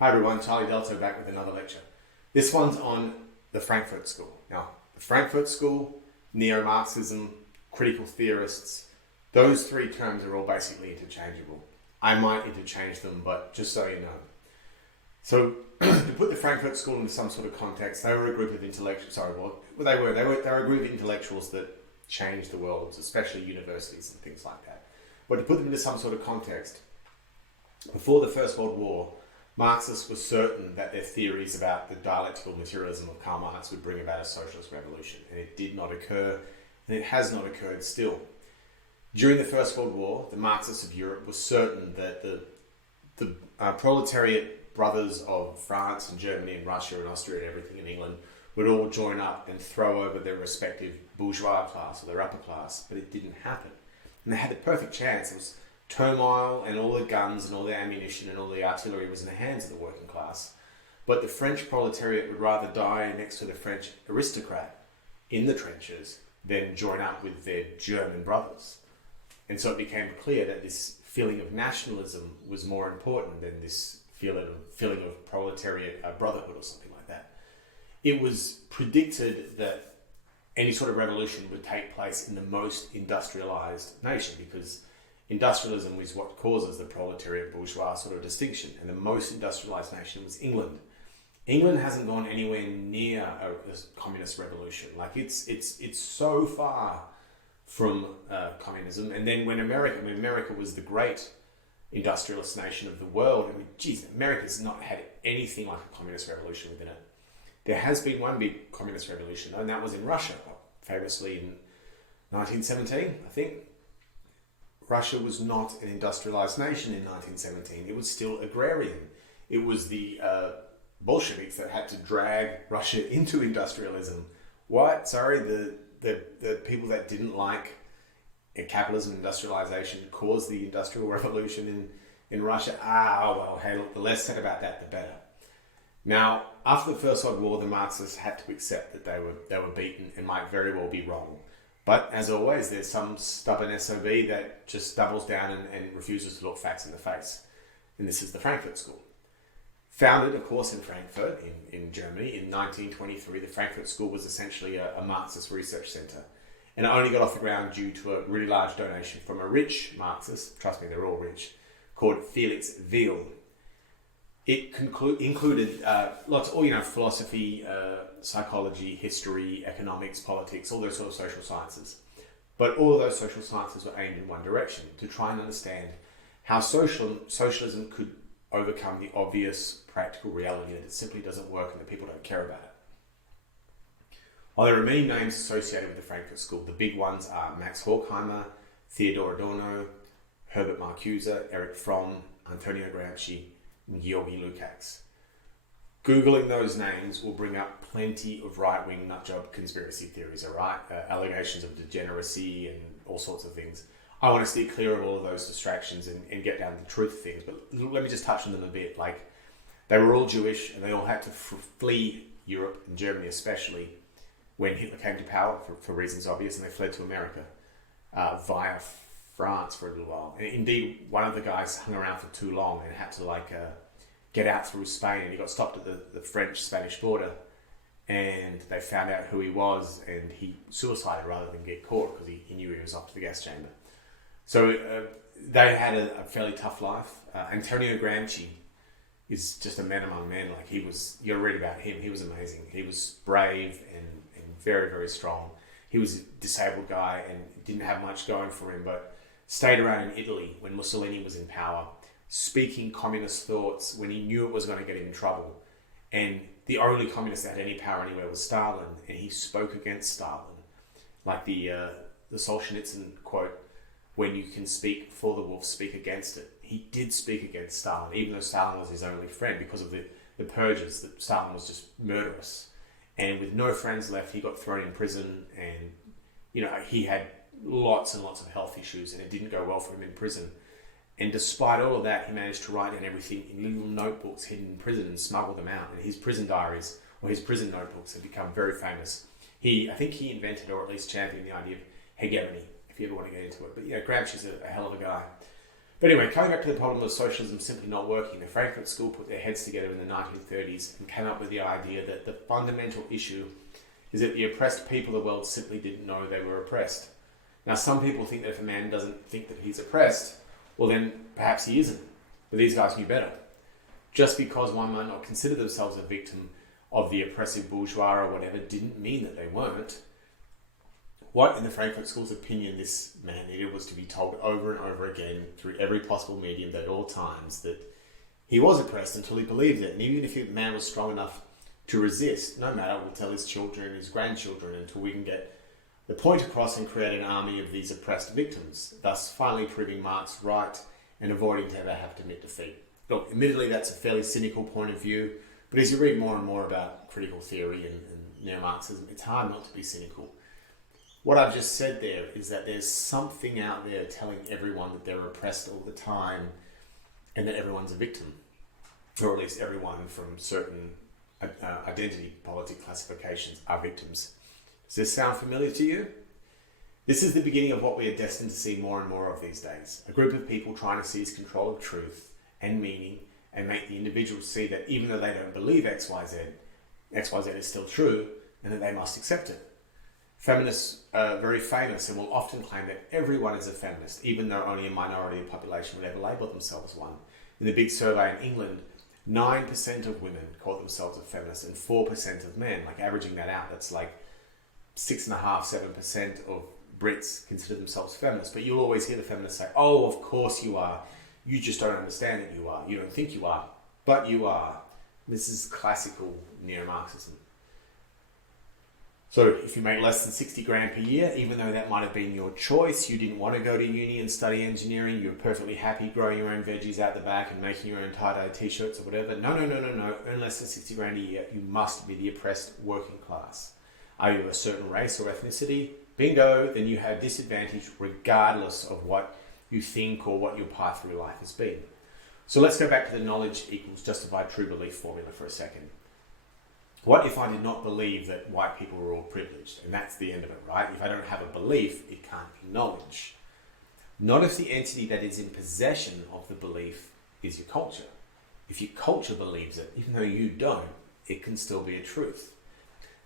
Hi everyone, Charlie Delto back with another lecture. This one's on the Frankfurt School. Now, the Frankfurt School, neo-marxism, critical theorists, those three terms are all basically interchangeable. I might interchange them, but just so you know. So, to put the Frankfurt School into some sort of context, they were a group of intellectuals, they were a group of intellectuals that changed the world, especially universities and things like that. But to put them into some sort of context, before the First World War, Marxists were certain that their theories about the dialectical materialism of Karl Marx would bring about a socialist revolution, and it did not occur, and it has not occurred still. During the First World War, the Marxists of Europe were certain that the proletariat brothers of France and Germany and Russia and Austria and everything in England would all join up and throw over their respective bourgeois class or their upper class, but it didn't happen. And they had the perfect chance. It was turmoil, and all the guns and all the ammunition and all the artillery was in the hands of the working class. But the French proletariat would rather die next to the French aristocrat in the trenches than join up with their German brothers. And so it became clear that this feeling of nationalism was more important than this feeling of proletariat brotherhood or something like that. It was predicted that any sort of revolution would take place in the most industrialized nation, because industrialism is what causes the proletariat bourgeois sort of distinction, and the most industrialized nation was England. England hasn't gone anywhere near a communist revolution. Like it's so far from communism. And then when America was the great industrialist nation of the world. America's not had anything like a communist revolution within it. There has been one big communist revolution, and that was in Russia, famously in 1917, I think. Russia was not an industrialized nation in 1917. It was still agrarian. It was the Bolsheviks that had to drag Russia into industrialism. What? Sorry, the people that didn't like capitalism, industrialization, caused the Industrial Revolution in Russia. Well, hey, look, the less said about that, the better. Now, after the First World War, the Marxists had to accept that they were beaten and might very well be wrong. But as always, there's some stubborn SOB that just doubles down and refuses to look facts in the face. And this is the Frankfurt School. Founded, of course, in Frankfurt, in Germany, in 1923, the Frankfurt School was essentially a Marxist research center. And it only got off the ground due to a really large donation from a rich Marxist, trust me, they're all rich, called Felix Weil. It included lots of, philosophy, psychology, history, economics, politics, all those sort of social sciences. But all of those social sciences were aimed in one direction, to try and understand how socialism could overcome the obvious practical reality that it simply doesn't work and that people don't care about it. While there are many names associated with the Frankfurt School, the big ones are Max Horkheimer, Theodor Adorno, Herbert Marcuse, Erich Fromm, Antonio Gramsci, and Georgy Lukács. Googling those names will bring up plenty of right-wing nutjob conspiracy theories, allegations of degeneracy and all sorts of things. I want to steer clear of all of those distractions and get down to the truth of things, but let me just touch on them a bit. Like, they were all Jewish, and they all had to flee Europe, and Germany especially, when Hitler came to power, for reasons obvious, and they fled to America via France for a little while. And indeed, one of the guys hung around for too long and had to get out through Spain, and he got stopped at the French-Spanish border, and they found out who he was, and he suicided rather than get caught because he knew he was off to the gas chamber. So they had a fairly tough life. Antonio Gramsci is just a man among men. Like, you'll read about him. He was amazing. He was brave and very, very strong. He was a disabled guy and didn't have much going for him, but stayed around in Italy when Mussolini was in power, speaking communist thoughts when he knew it was going to get him in trouble. And the only communist that had any power anywhere was Stalin, and he spoke against Stalin. Like the Solzhenitsyn quote, "When you can speak for the wolf, speak against it." He did speak against Stalin, even though Stalin was his only friend, because of the purges, that Stalin was just murderous. And with no friends left, he got thrown in prison, and he had lots and lots of health issues, and it didn't go well for him in prison. And despite all of that, he managed to write down everything in little notebooks hidden in prison and smuggle them out. And his prison diaries, or his prison notebooks, have become very famous. I think he invented, or at least championed, the idea of hegemony, if you ever want to get into it. But Gramsci's a hell of a guy. But anyway, coming back to the problem of socialism simply not working, the Frankfurt School put their heads together in the 1930s and came up with the idea that the fundamental issue is that the oppressed people of the world simply didn't know they were oppressed. Now, some people think that if a man doesn't think that he's oppressed, well then perhaps he isn't. But these guys knew better. Just because one might not consider themselves a victim of the oppressive bourgeois or whatever didn't mean that they weren't. What, in the Frankfurt School's opinion, this man needed was to be told over and over again through every possible medium at all times that he was oppressed until he believed it. And even if the man was strong enough to resist, no matter, we'll tell his children and his grandchildren until we can get the point across and create an army of these oppressed victims, thus finally proving Marx right and avoiding to ever have to admit defeat. Look, admittedly, that's a fairly cynical point of view, but as you read more and more about critical theory and neo-Marxism, it's hard not to be cynical. What I've just said there is that there's something out there telling everyone that they're oppressed all the time and that everyone's a victim, or at least everyone from certain identity politic classifications are victims. Does this sound familiar to you? This is the beginning of what we are destined to see more and more of these days. A group of people trying to seize control of truth and meaning and make the individuals see that even though they don't believe XYZ, XYZ is still true and that they must accept it. Feminists are very famous and will often claim that everyone is a feminist, even though only a minority of the population would ever label themselves one. In the big survey in England, 9% of women call themselves a feminist and 4% of men. Like averaging that out, that's like 6.5–7% of Brits consider themselves feminists. But you'll always hear the feminists say, oh, of course you are. You just don't understand that you are. You don't think you are, but you are. This is classical neo-Marxism. So if you make less than 60 grand per year, even though that might have been your choice, you didn't want to go to uni and study engineering, you were perfectly happy growing your own veggies out the back and making your own tie-dye t-shirts or whatever. No. Earn less than 60 grand a year. You must be the oppressed working class. Are you of a certain race or ethnicity? Bingo, then you have disadvantage regardless of what you think or what your path through life has been. So let's go back to the knowledge equals justified true belief formula for a second. What if I did not believe that white people were all privileged? And that's the end of it, right? If I don't have a belief, it can't be knowledge. Not if the entity that is in possession of the belief is your culture. If your culture believes it, even though you don't, it can still be a truth.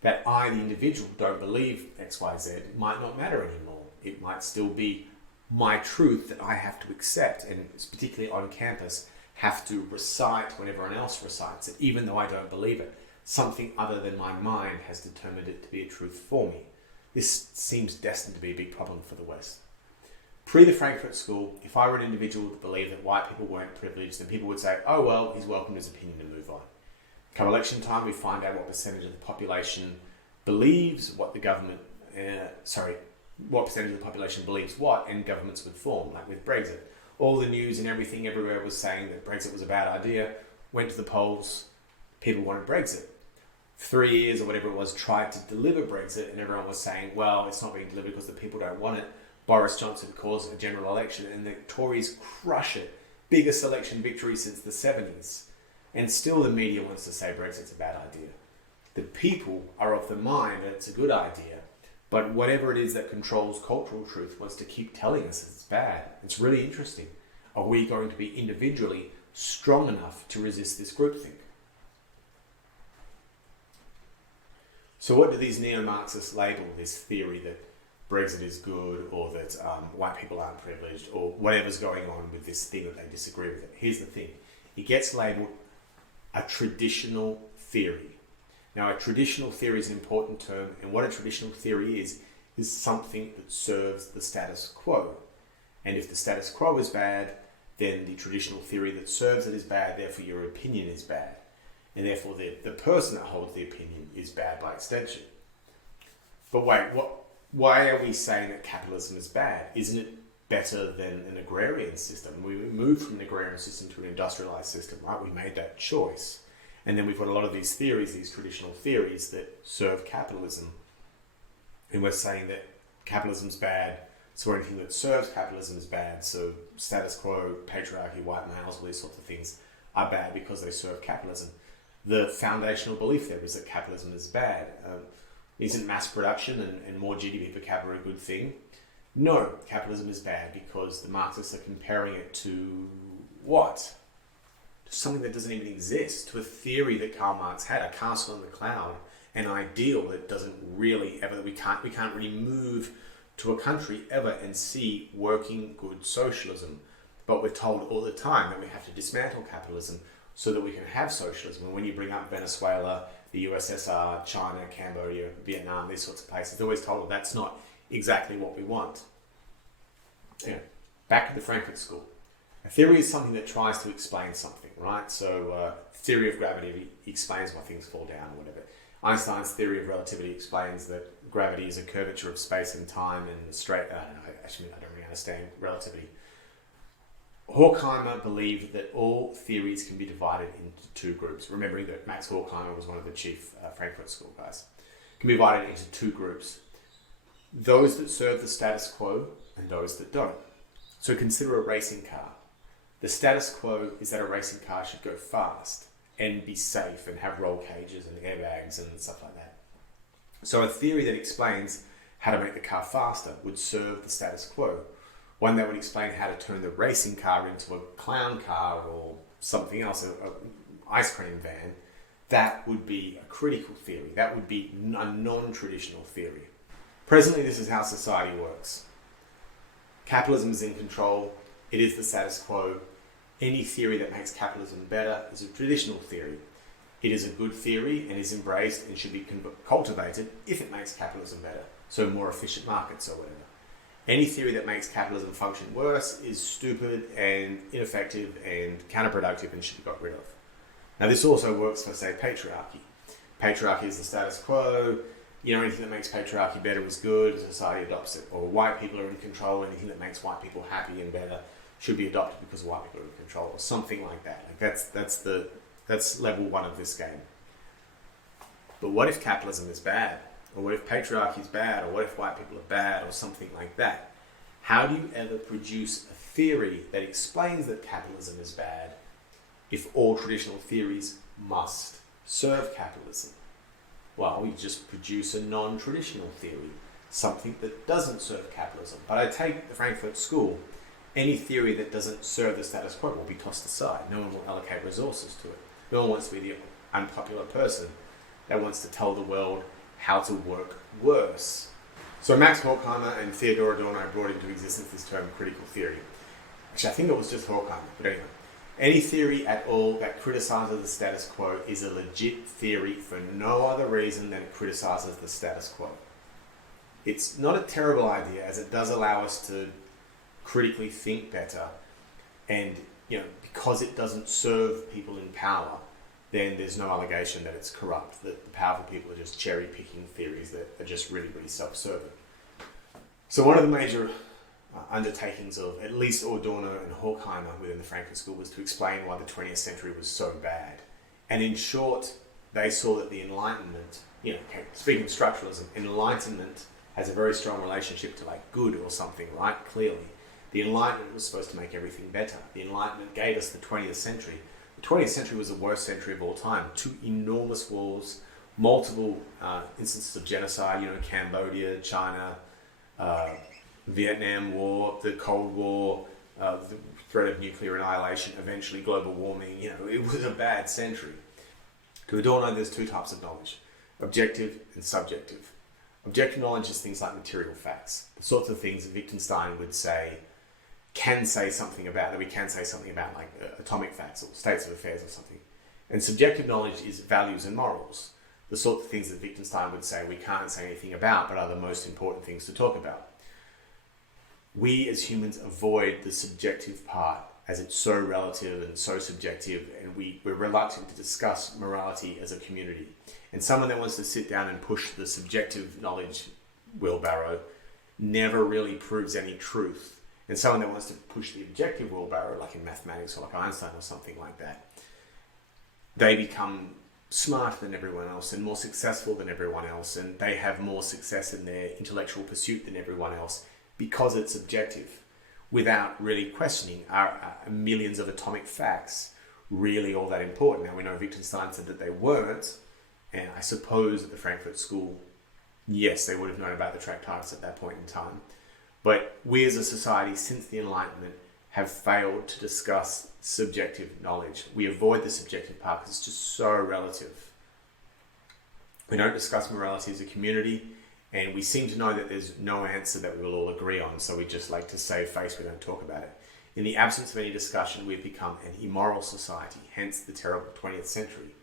That I, the individual, don't believe XYZ might not matter anymore. It might still be my truth that I have to accept, and particularly on campus, have to recite when everyone else recites it, even though I don't believe it. Something other than my mind has determined it to be a truth for me. This seems destined to be a big problem for the West. Pre the Frankfurt School, if I were an individual that believed that white people weren't privileged, then people would say, oh well, he's welcome to his opinion and move on. Come election time, we find out what percentage of the population believes what the government, what percentage of the population believes what, and governments would form, like with Brexit. All the news and everything everywhere was saying that Brexit was a bad idea, went to the polls, people wanted Brexit. 3 years or whatever it was, tried to deliver Brexit, and everyone was saying, well, it's not being delivered because the people don't want it. Boris Johnson caused a general election, and the Tories crush it. Biggest election victory since the 70s. And still the media wants to say Brexit's a bad idea. The people are of the mind that it's a good idea, but whatever it is that controls cultural truth wants to keep telling us it's bad. It's really interesting. Are we going to be individually strong enough to resist this groupthink? So what do these neo-Marxists label this theory that Brexit is good, or that white people aren't privileged, or whatever's going on with this thing that they disagree with it? Here's the thing. It gets labelled a traditional theory. Now, a traditional theory is an important term, and what a traditional theory is something that serves the status quo. And if the status quo is bad, then the traditional theory that serves it is bad, therefore your opinion is bad. And therefore the person that holds the opinion is bad by extension. But wait, why are we saying that capitalism is bad? Isn't it better than an agrarian system? We moved from an agrarian system to an industrialized system, right? We made that choice. And then we've got a lot of these theories, these traditional theories that serve capitalism. And we're saying that capitalism's bad, so anything that serves capitalism is bad. So status quo, patriarchy, white males, all these sorts of things are bad because they serve capitalism. The foundational belief there is that capitalism is bad. Isn't mass production and more GDP per capita a good thing? No, capitalism is bad because the Marxists are comparing it to what? To something that doesn't even exist, to a theory that Karl Marx had, a castle in the cloud, an ideal that doesn't really ever, we can't really move to a country ever and see working good socialism. But we're told all the time that we have to dismantle capitalism so that we can have socialism. And when you bring up Venezuela, the USSR, China, Cambodia, Vietnam, these sorts of places, they're always told, well, that's not exactly what we want. Anyway, back to the Frankfurt School. A theory is something that tries to explain something, right? So theory of gravity explains why things fall down or whatever. Einstein's theory of relativity explains that gravity is a curvature of space and time and straight... I don't really understand relativity. Horkheimer believed that all theories can be divided into two groups, remembering that Max Horkheimer was one of the chief Frankfurt School guys. Can be divided into two groups. Those that serve the status quo and those that don't. So consider a racing car. The status quo is that a racing car should go fast and be safe and have roll cages and airbags and stuff like that. So a theory that explains how to make the car faster would serve the status quo. One that would explain how to turn the racing car into a clown car or something else, an ice cream van, that would be a critical theory. That would be a non-traditional theory. Presently, this is how society works. Capitalism is in control. It is the status quo. Any theory that makes capitalism better is a traditional theory. It is a good theory and is embraced and should be cultivated if it makes capitalism better, so more efficient markets or whatever. Any theory that makes capitalism function worse is stupid and ineffective and counterproductive and should be got rid of. Now this also works for, say, patriarchy. Patriarchy is the status quo. Anything that makes patriarchy better was good, society adopts it. Or white people are in control, anything that makes white people happy and better should be adopted because white people are in control, or something like that. That's level one of this game. But what if capitalism is bad? Or what if patriarchy is bad? Or what if white people are bad? Or something like that? How do you ever produce a theory that explains that capitalism is bad if all traditional theories must serve capitalism? Well, we just produce a non-traditional theory, something that doesn't serve capitalism. But I take the Frankfurt School. Any theory that doesn't serve the status quo will be tossed aside. No one will allocate resources to it. No one wants to be the unpopular person that wants to tell the world how to work worse. So Max Horkheimer and Theodor Adorno brought into existence this term critical theory. Actually, I think it was just Horkheimer, but anyway. Any theory at all that criticizes the status quo is a legit theory for no other reason than it criticizes the status quo. It's not a terrible idea, as it does allow us to critically think better, and because it doesn't serve people in power, then there's no allegation that it's corrupt, that the powerful people are just cherry-picking theories that are just really, really self-serving. So one of the major undertakings of at least Adorno and Horkheimer within the Frankfurt School was to explain why the 20th century was so bad. And in short, they saw that the Enlightenment, speaking of structuralism, Enlightenment has a very strong relationship to good or something, right? Clearly. The Enlightenment was supposed to make everything better. The Enlightenment gave us the 20th century. The 20th century was the worst century of all time. 2 enormous wars, multiple instances of genocide, Cambodia, China, Vietnam War, the Cold War, the threat of nuclear annihilation, eventually global warming. It was a bad century. To Adorno, there's 2 types of knowledge, objective and subjective. Objective knowledge is things like material facts, the sorts of things that Wittgenstein would say, that we can say something about, like atomic facts or states of affairs or something. And subjective knowledge is values and morals, the sort of things that Wittgenstein would say we can't say anything about, but are the most important things to talk about. We as humans avoid the subjective part as it's so relative and so subjective, and we're reluctant to discuss morality as a community. And someone that wants to sit down and push the subjective knowledge wheelbarrow never really proves any truth. And someone that wants to push the objective wheelbarrow, like in mathematics or like Einstein or something like that, they become smarter than everyone else and more successful than everyone else, and they have more success in their intellectual pursuit than everyone else because it's objective, without really questioning, are millions of atomic facts really all that important? Now we know Wittgenstein said that they weren't, and I suppose at the Frankfurt School, yes, they would have known about the Tractatus at that point in time. But we as a society, since the Enlightenment, have failed to discuss subjective knowledge. We avoid the subjective part because it's just so relative. We don't discuss morality as a community, and we seem to know that there's no answer that we will all agree on, so we just like to save face, we don't talk about it. In the absence of any discussion, we've become an immoral society, hence the terrible 20th century.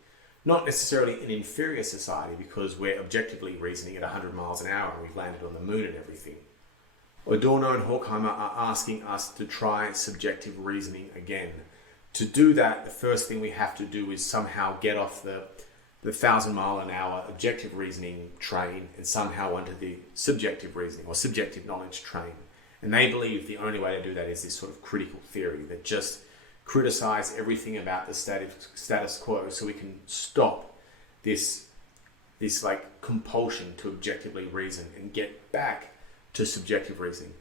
Not necessarily an inferior society, because we're objectively reasoning at 100 miles an hour and we've landed on the moon and everything. Adorno and Horkheimer are asking us to try subjective reasoning again. To do that, the first thing we have to do is somehow get off the 1,000-mile-an-hour objective reasoning train and somehow onto the subjective reasoning or subjective knowledge train. And they believe the only way to do that is this sort of critical theory that just criticize everything about the status quo so we can stop this like compulsion to objectively reason and get back to subjective reasoning.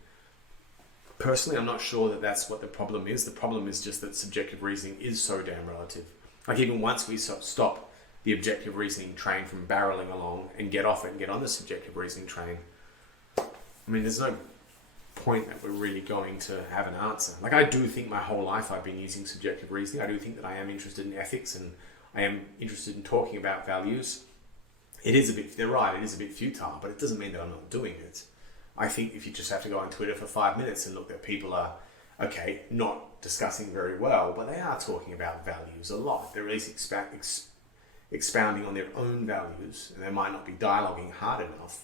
Personally, I'm not sure that that's what the problem is. The problem is just that subjective reasoning is so damn relative. Like even once we stop the objective reasoning train from barreling along and get off it and get on the subjective reasoning train, I mean, there's no point that we're really going to have an answer. Like I do think my whole life I've been using subjective reasoning. I do think that I am interested in ethics and I am interested in talking about values. They're right, it is a bit futile, but it doesn't mean that I'm not doing it. I think if you just have to go on Twitter for 5 minutes and look at people are, okay, not discussing very well, but they are talking about values a lot. They're really expounding on their own values, and they might not be dialoguing hard enough.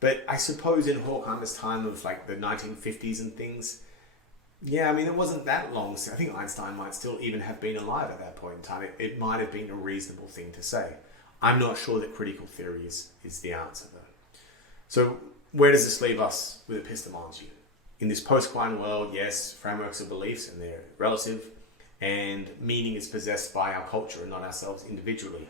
But I suppose in Horkheimer's time of like the 1950s and things, yeah, I mean, it wasn't that long. So I think Einstein might still even have been alive at that point in time. It might have been a reasonable thing to say. I'm not sure that critical theory is the answer, though. So where does this leave us with epistemology? In this post-Quine world, yes, frameworks of beliefs, and they're relative, and meaning is possessed by our culture and not ourselves individually.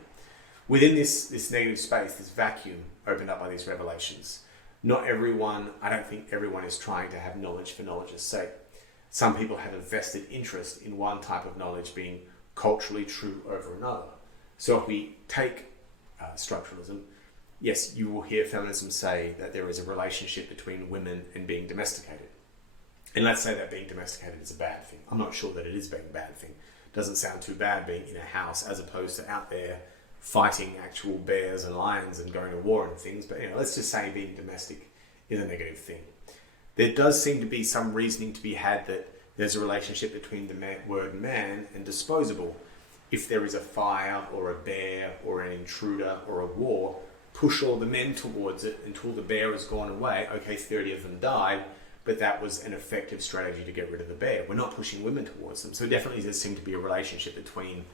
Within this negative space, this vacuum opened up by these revelations, I don't think everyone is trying to have knowledge for knowledge's sake. Some people have a vested interest in one type of knowledge being culturally true over another. So if we take structuralism, yes, you will hear feminism say that there is a relationship between women and being domesticated. And let's say that being domesticated is a bad thing. I'm not sure that it is being a bad thing. It doesn't sound too bad being in a house as opposed to out there fighting actual bears and lions and going to war and things. But let's just say being domestic is a negative thing. There does seem to be some reasoning to be had that there's a relationship between the word man and disposable. If there is a fire or a bear or an intruder or a war, push all the men towards it until the bear has gone away. Okay, 30 of them died, but that was an effective strategy to get rid of the bear. We're not pushing women towards them. So definitely there seemed to be a relationship between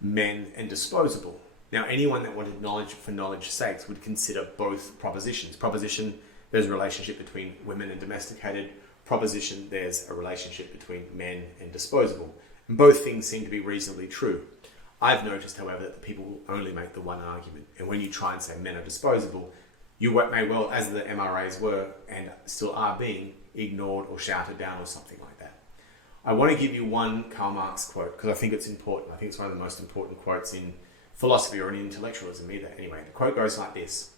men and disposable. Now, anyone that wanted knowledge for knowledge's sake would consider both propositions. Proposition, there's a relationship between women and domesticated. Proposition, there's a relationship between men and disposable. And both things seem to be reasonably true. I've noticed, however, that the people will only make the one argument. And when you try and say men are disposable, you may well, as the MRAs were and still are being, ignored or shouted down or something like that. I want to give you one Karl Marx quote because I think it's important. I think it's one of the most important quotes in philosophy or in intellectualism either. Anyway, the quote goes like this.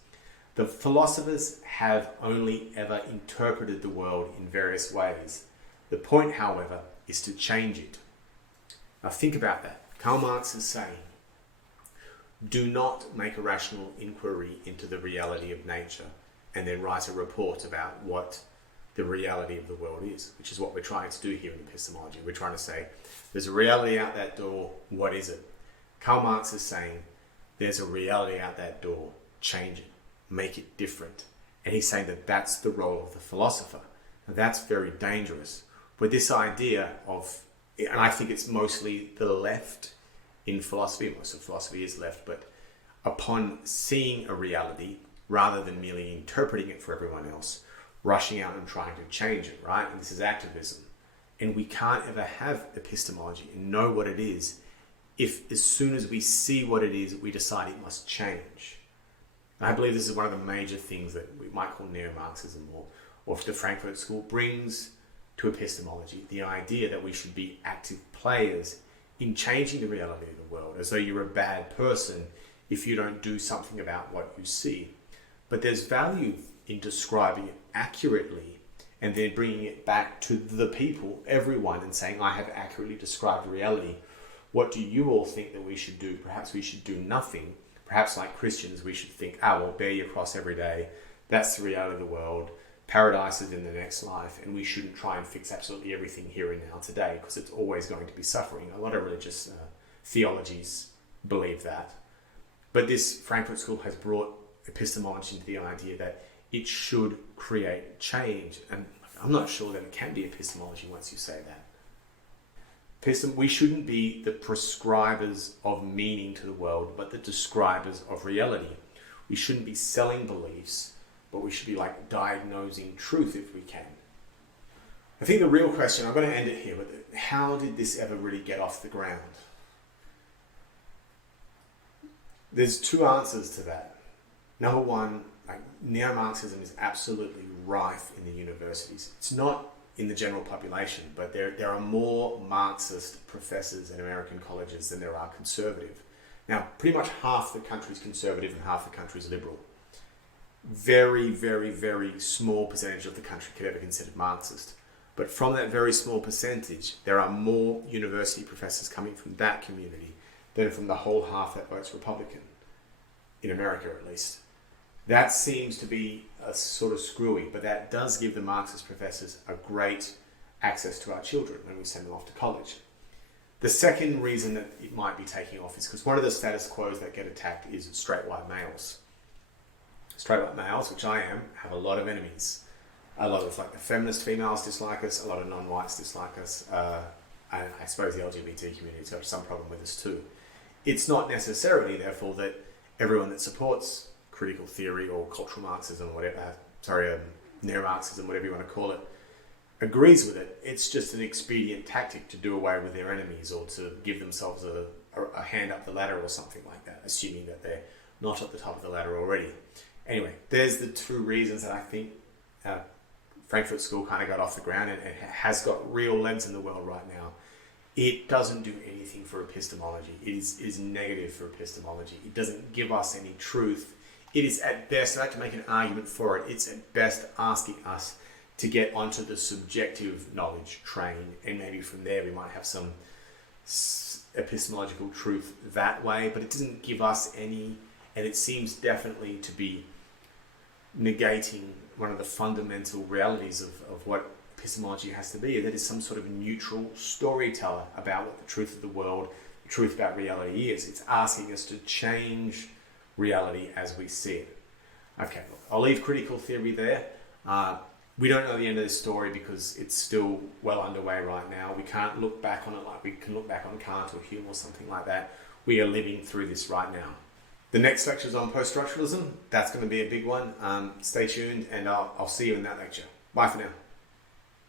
The philosophers have only ever interpreted the world in various ways. The point, however, is to change it. Now think about that. Karl Marx is saying, do not make a rational inquiry into the reality of nature and then write a report about what the reality of the world is, which is what we're trying to do here in epistemology. We're trying to say, there's a reality out that door, what is it? Karl Marx is saying, there's a reality out that door, change it, make it different. And he's saying that that's the role of the philosopher. Now that's very dangerous. But this idea of, and I think it's mostly the left in philosophy, most of philosophy is left, but upon seeing a reality, rather than merely interpreting it for everyone else, rushing out and trying to change it, right? And this is activism. And we can't ever have epistemology and know what it is if as soon as we see what it is, we decide it must change. And I believe this is one of the major things that we might call neo-marxism or the Frankfurt School brings to epistemology, the idea that we should be active players in changing the reality of the world, as though you're a bad person if you don't do something about what you see. But there's value in describing it accurately and then bringing it back to the people, everyone, and saying, I have accurately described reality. What do you all think that we should do? Perhaps we should do nothing. Perhaps like Christians, we should think, well, bear your cross every day. That's the reality of the world. Paradise is in the next life, and we shouldn't try and fix absolutely everything here and now today, because it's always going to be suffering. A lot of religious theologies believe that. But this Frankfurt School has brought epistemology into the idea that it should create change. And I'm not sure that it can be epistemology once you say that. We shouldn't be the prescribers of meaning to the world, but the describers of reality. We shouldn't be selling beliefs, but we should be like diagnosing truth if we can. I think the real question, I'm going to end it here, but how did this ever really get off the ground? There's two answers to that. Number one, neo-Marxism is absolutely rife in the universities. It's not in the general population, but there are more Marxist professors in American colleges than there are conservative. Now, pretty much half the country is conservative and half the country is liberal. Very, very, very small percentage of the country could ever be considered Marxist. But from that very small percentage, there are more university professors coming from that community than from the whole half that votes Republican, in America at least. That seems to be a sort of screwy, but that does give the Marxist professors a great access to our children when we send them off to college. The second reason that it might be taking off is because one of the status quos that get attacked is straight white males. Straight white males, which I am, have a lot of enemies. A lot of the feminist females dislike us, a lot of non-whites dislike us, and I suppose the LGBT community's got some problem with us too. It's not necessarily, therefore, that everyone that supports critical theory or cultural Marxism, neo-Marxism, whatever you want to call it, agrees with it. It's just an expedient tactic to do away with their enemies or to give themselves a hand up the ladder or something like that, assuming that they're not at the top of the ladder already. Anyway, there's the two reasons that I think Frankfurt School kind of got off the ground and has got real legs in the world right now. It doesn't do anything for epistemology. It is negative for epistemology. It doesn't give us any truth. It is at best, I like to make an argument for it, it's at best asking us to get onto the subjective knowledge train, and maybe from there we might have some epistemological truth that way, but it doesn't give us any, and it seems definitely to be negating one of the fundamental realities of what epistemology has to be, that is some sort of neutral storyteller about what the truth of the world, the truth about reality is. It's asking us to change reality as we see it. Okay, look, I'll leave critical theory there. We don't know the end of this story because it's still well underway right now. We can't look back on it like we can look back on Kant or Hume or something like that. We are living through this right now. The next lecture is on post-structuralism. That's going to be a big one. Stay tuned and I'll see you in that lecture. Bye for now.